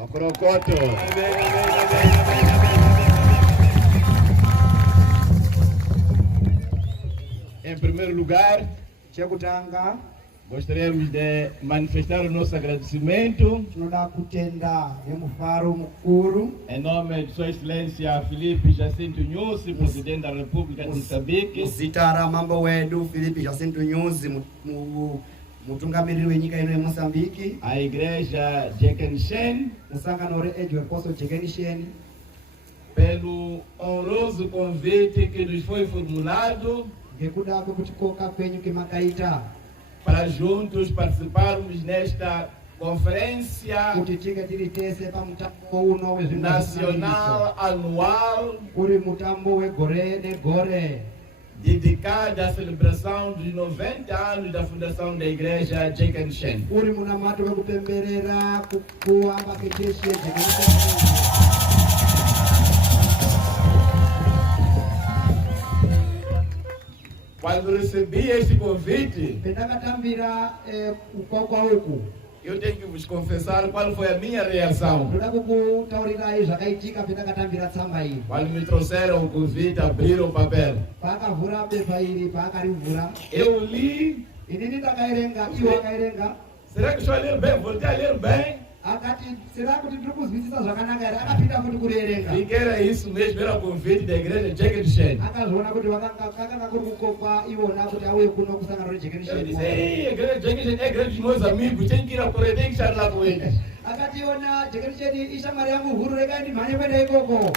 Macorocoto. Em primeiro lugar, chekutanga gostaríamos de manifestar o nosso agradecimento tinoda kutenda nemufaro mukuru em nome de Sua Excelência Filipe Jacinto Nyusi, Presidente da República de Moçambique, muzita mambo wedu Filipe Jacinto Nyusi mutungamiriri wenyika ino yeMoçambique, a Igreja Jekenchen, musangano reEdge Apostle Jekenchen, pelo honroso convite que nos foi formulado ngekuda kwekutikoka kwenyu kimakaita para juntos participarmos nesta conferência kuti tige tiri tese pamutambo uno nacional anual uri mutambo wegore negore dedicada à celebração dos 90 anos da fundação da Igreja Jekenchen. uri munamato wekupemberera kuamba kejeshi Jekenchen. Quando recebi este convite, pendakatambira ukokwa uku eu tenho que vos confessar qual foi a minha reação. ndoda kukutaurirai zvakaitika pendakatambira tsamba iyi. Quando me trouxeram o convite, abriram o papel. Paakavhura bepa iri, paakarivhura Eu li. inini ndakaerenga, iwo akaerenga, Será que estou a ler bem? Voltei a ler bem. akati sera kuti ndiri kuzwisisa zvakanaka here, akapinda futi kuerenga, Vi que era isso mesmo, era o convite da Igreja Jekenchen. akazviona kuti kakanga kuri kukokwa iwona kuti auye kuno kusangano Eu rejekenisheni. disse, ei, a Igreja Jekenchen é a igreja dos meus amigos, tem que ir a correr, tem que estar lá com eles. Akati iwona jekenisheni ishamwari yangu huru, rekai ndimhanye kuenda ikoko.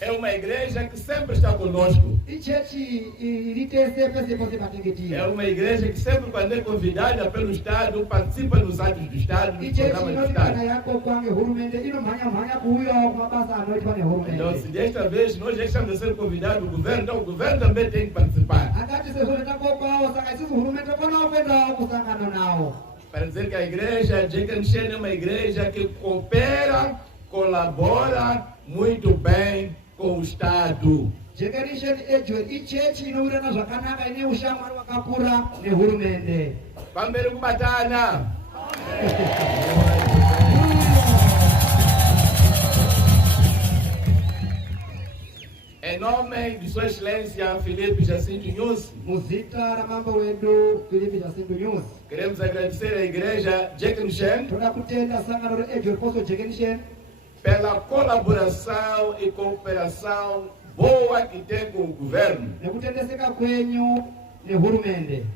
É uma igreja que sempre está conosco. Ichechi iri tese pese pose patinge É tiyo. uma igreja que sempre, quando é convidada pelo Estado, participa nos atos do Estado, nos Ichechi programas do inoti kana Estado. yakokwa ngehurumende inomhanya kuuyawo kumabasa anoitwa Então, nehurumende. se desta vez nós já estamos a ser convidados, o governo, então o governo também tem que participar. Akati sezvo zvetakokwawo saka isusu hurumende tokonawo kuendawo kusangano nawo. Para dizer que a igreja Jekenchen é uma igreja que coopera, colabora muito bem com o Estado. Jekenisheni Edge ichechi inowirirana zvakanaka ine ushamwari wakakura nehurumende. Pamberi kubatana. Em nome de Sua Excelência Filipe Jacinto Nyusi, Muzita ramambo wedu Filipe Jacinto Nyusi, queremos agradecer à igreja Jekenchen toda kutenda sangano reEdge Apostle Jekenisheni pela colaboração e cooperação boa que tem com o governo. nekutendeseka kwenyu nehurumende.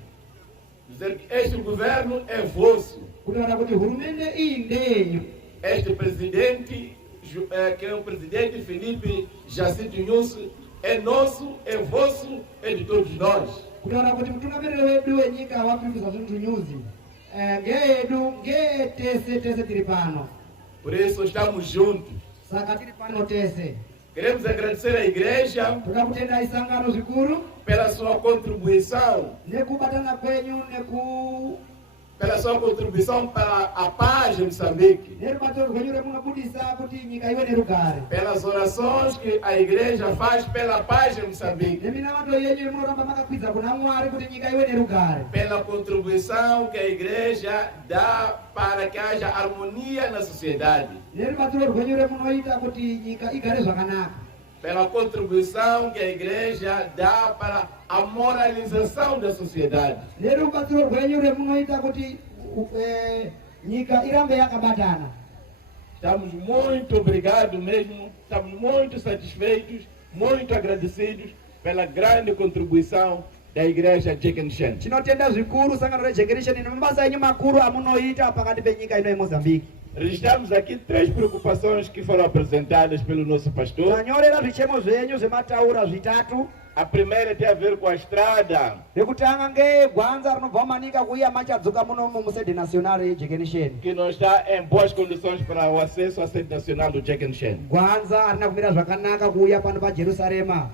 Dizer que este governo é vosso. Kutaura kuti hurumende iyi ndenyu. Este presidente, que é o presidente Filipe Jacinto Nyusi, é nosso, é vosso, é de todos nós. Kutaura kuti mutungamiriri wedu wenyika wa Filipe Jacinto Nyusi ngeedu tese tiri pano. Por isso estamos juntos. Saka tiri pano tese. Queremos agradecer à igreja Toda kutenda isangano zvikuru pela sua contribuição, nekubatana kwenyu pela sua contribuição para a paz em Moçambique, nerubatsiro rwenyu remunobudisa kuti nyika ive nerugare, pelas orações que a igreja faz pela paz em Moçambique, neminamato yenyu yemunoramba makakwidza kuna Mwari kuti nyika ive nerugare, pela contribuição que a igreja dá para que haja harmonia na sociedade, nerubatsiro rwenyu remunoita kuti nyika igare zvakanaka, pela contribuição que a igreja dá para a moralização da sociedade. nerubatsiro rwenyu remunoita kuti nyika irambe yakabatana. Estamos muito obrigados mesmo, estamos muito satisfeitos, muito agradecidos pela grande contribuição da igreja Jekenchen. Tinotenda zvikuru sangano rejekenisheni nemabasa enyu makuru amunoita pakati penyika ino yeMozambique. Registramos aqui 3 preocupações que foram apresentadas pelo nosso pastor. Tanyorera zvichemo zvenyu zvemataura zvitatu. A primeira tem a ver com a estrada, Rekutanga ngegwanza rinobva manika kuuya machadzoka muno musede national yejekenisheni. que não está em boas condições para o acesso à sede nacional do Jekenchen. Gwanza harina kumira zvakanaka kuuya pano paJerusarema.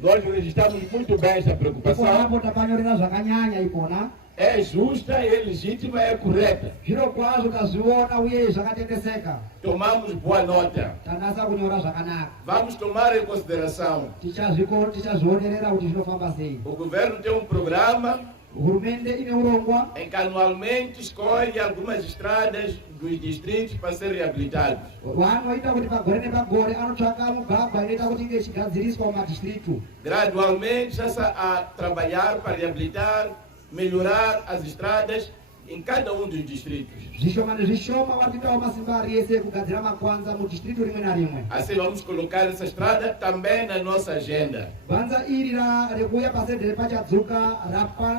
Nós registramos muito bem esta preocupação. Iponapo tapanyorera zvakanyanya ipona. É justa, é legítima, é correta. Zviro kwazvo tazviona uye zvakatendeseka. Tomamos boa nota. Tanasa kunyora zvakanaka. Vamos tomar em consideração. Tichazvionerera kuti zvinofamba sei. O governo tem um programa hurumende ineurongwa em que anualmente escolhe algumas estradas dos distritos para serem reabilitados. vanoita kuti pagore nepagore anotsvaka mugwagwa inoita kuti inge ichigadziriswa mumadistritu. Gradualmente está a trabalhar para reabilitar, melhorar as estradas em cada um dos distritos. Zvishoma nezvishoma vari kuitawo masimba ari ese kugadzira makwanza mudistritu rimwe narimwe. Assim vamos colocar essa estrada também na nossa agenda. Gwanza iri rekuuya pasendere pachadzuka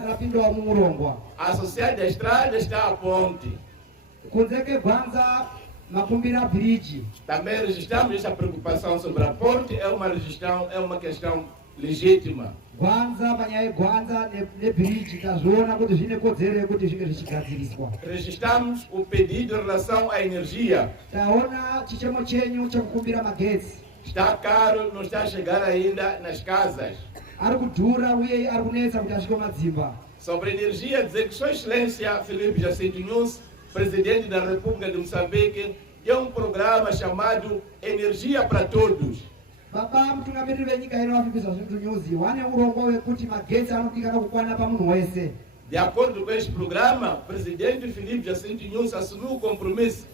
rapindawo mumurongwa. Associada à estrada está a ponte. Kunze kwegwanza makumbira bridge. Também registramos essa preocupação sobre a ponte, é uma questão legítima. Gwanza panyaya yegwanza nebridge tazviona kuti zvine kodzero yekuti zvinge zvichigadziriswa. Registramos o pedido em relação à energia. Taona chichemo chenyu chekukumbira magetsi. Está caro, não está a chegar ainda nas casas. Ari kudhura uye ari kunetsa kuti asvike madzimba. Sobre energia, dizer que Sua Excelência Filipe Jacinto Nyusi, presidente da República de Moçambique, tem um programa chamado Energia para Todos. Baba mutungamiriri venyika ino Filipe Jacinto Nyusi wane urongwa wekuti magetsi anodikana kukwana pamunhu wese. De acordo com este programa, o presidente Filipe Jacinto Nyusi assumiu o compromisso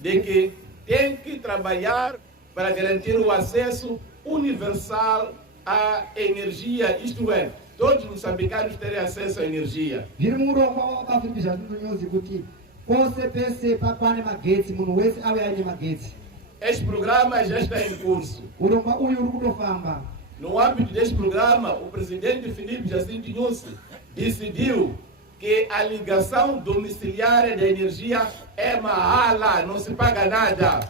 de que tem que trabalhar para garantir o acesso universal à energia, isto é, todos os moçambicanos terem acesso à energia. Zviri murongwa wa Filipe Jacinto Nyusi kuti pose pese pakwane magetsi munhu wese ave aine magetsi. Este programa já está em curso. Urongwa uyu uri kutofamba. No âmbito deste programa, o presidente Filipe Jacinto Nyusi decidiu que a ligação domiciliária da energia é mahala, não se paga nada.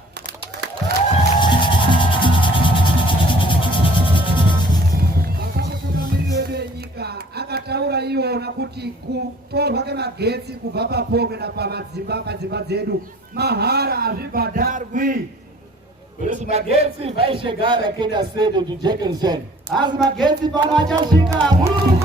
Akataura iona kuti kutorwa kwemagetsi kubva papomwe padzimba dzedu mahara hazvibhadharwi. Por isso, Magetsi vai chegar aqui na sede do Jekensen. Asi magetsi pano achasvika mulungu.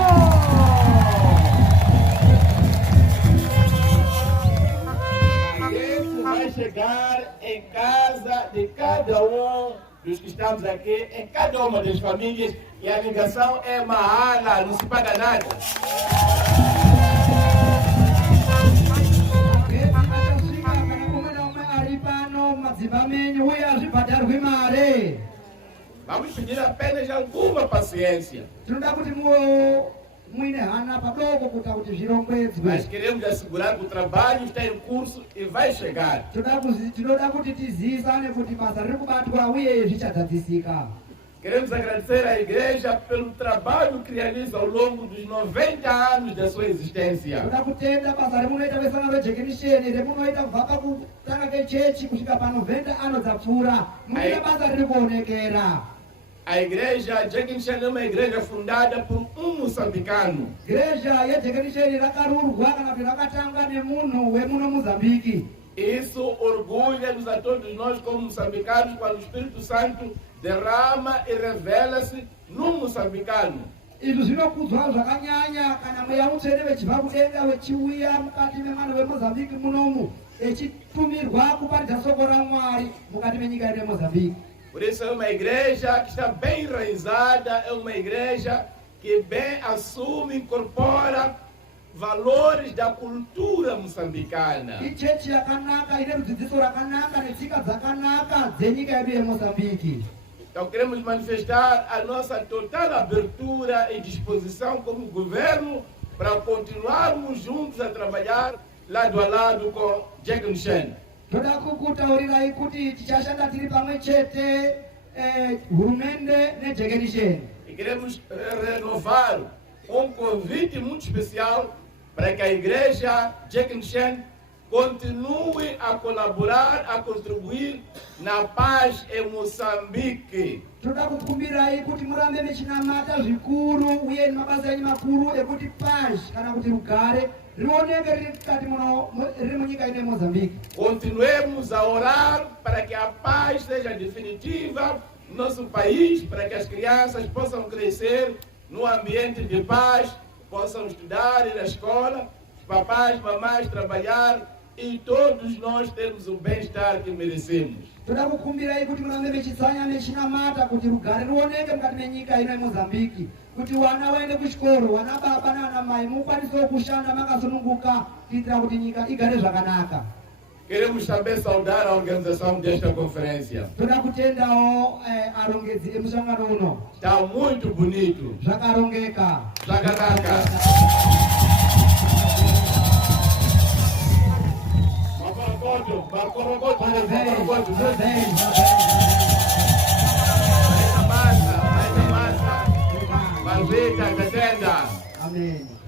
Magetsi vai chegar em casa de cada um dos que estamos aqui, em cada uma das famílias, e a ligação é mahala, não se paga nada. Vamos pedir apenas alguma paciência. Mas queremos assegurar que o trabalho está em curso e vai chegar. Queremos agradecer à Igreja pelo trabalho que realiza ao longo dos 90 anos da sua existência. A Igreja Jekensen é uma igreja fundada por um moçambicano. Isso orgulha-nos a todos nós como moçambicanos quando o Espírito Santo derrama e revela-se num moçambicano. Izvi zvinokudzwa zvakanyanya kana mweya mutsvene vechibva kudenga vechiuya mukati memwana weMozambique munomu echitumirwa kuparidza soko raMwari mukati menyika yedu yeMozambique. Por isso é uma igreja que está bem enraizada, é uma igreja que bem assume, incorpora valores da cultura moçambicana. Ichechi yakanaka ine rudzidziso rakanaka netsika dzakanaka dzenyika yedu yeMozambique. Então queremos manifestar a nossa total abertura e disposição como governo para continuarmos juntos a trabalhar lado a lado com Jekensen. Toda kukutaurirai kuti tichashanda tiri pamwe chete hurumende neJekensen. E queremos renovar convite muito especial para que a igreja Jekensen continue a colaborar, a contribuir na paz em Moçambique. Toda kukumbirai kuti murambe mechinamata zvikuru uye mabasa enyu makuru ekuti paz kana kuti rugare rioneke riri munyika ino yeMozambique. Continuemos a orar para que a paz seja definitiva no nosso país, para que as crianças possam crescer num ambiente de paz, possam estudar, ir à escola, os papais, mamães trabalhar e todos nós termos o bem-estar que merecemos. toda kukumbirai kuti murambe mechitsanya mechinamata kuti rugare ruoneke mukati menyika ino yeMozambique, kuti wana waende kuchikoro, wana baba nana mai mukwanisewo kushanda makasununguka kuitira kuti nyika igare zvakanaka. Queremos também saudar a organização desta conferência. Toda kutendawo arongedzi emusangano uno. Está muito bonito. Zvakarongeka. Zvakanaka. Parabéns. Massa. Marvita, Tatenda. Amém.